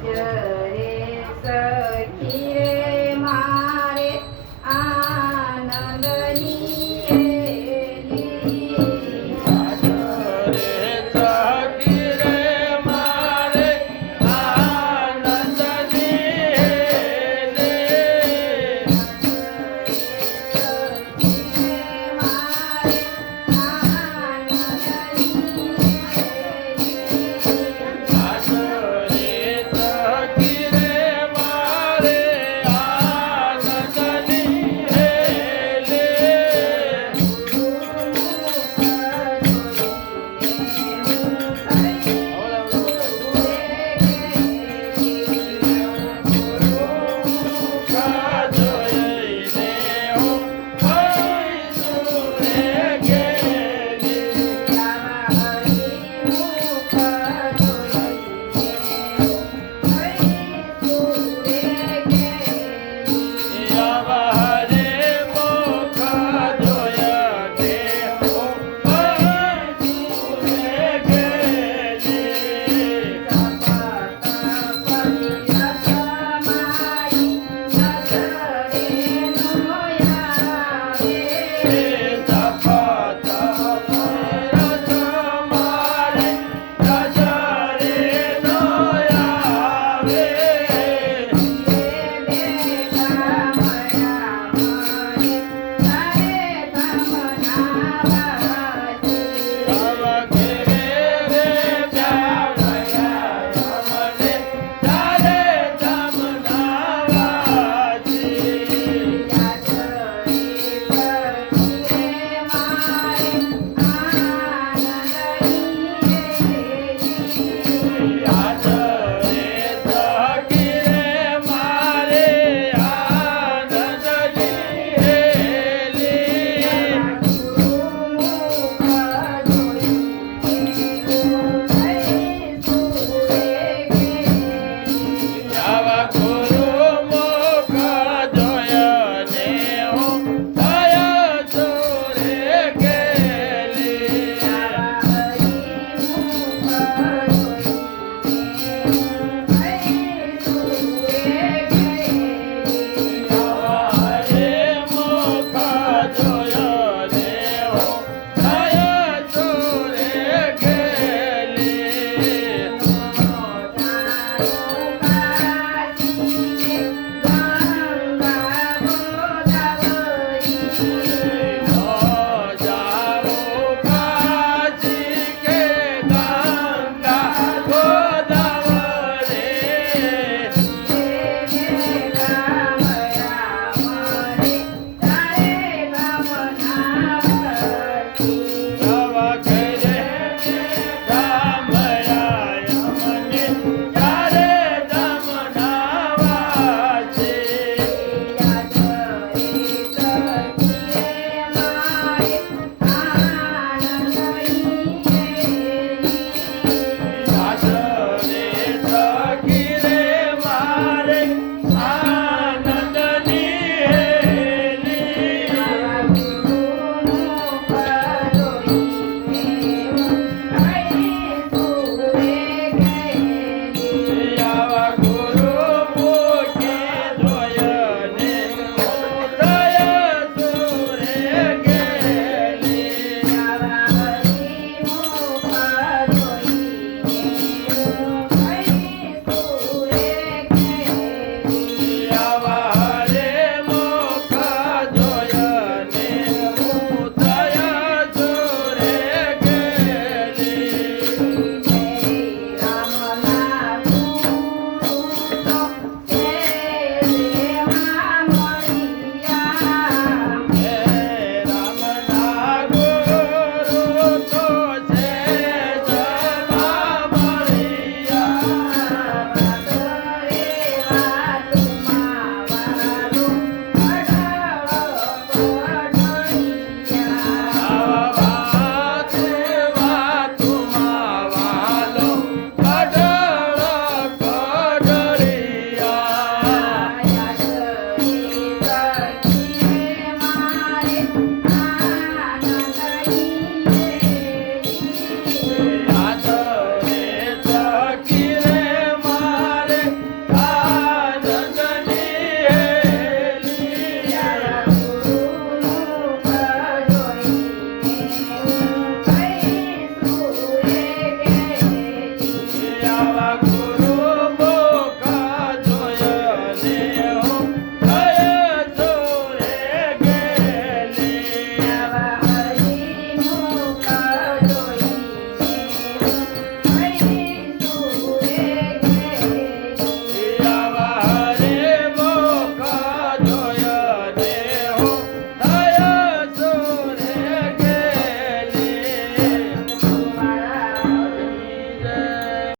saja.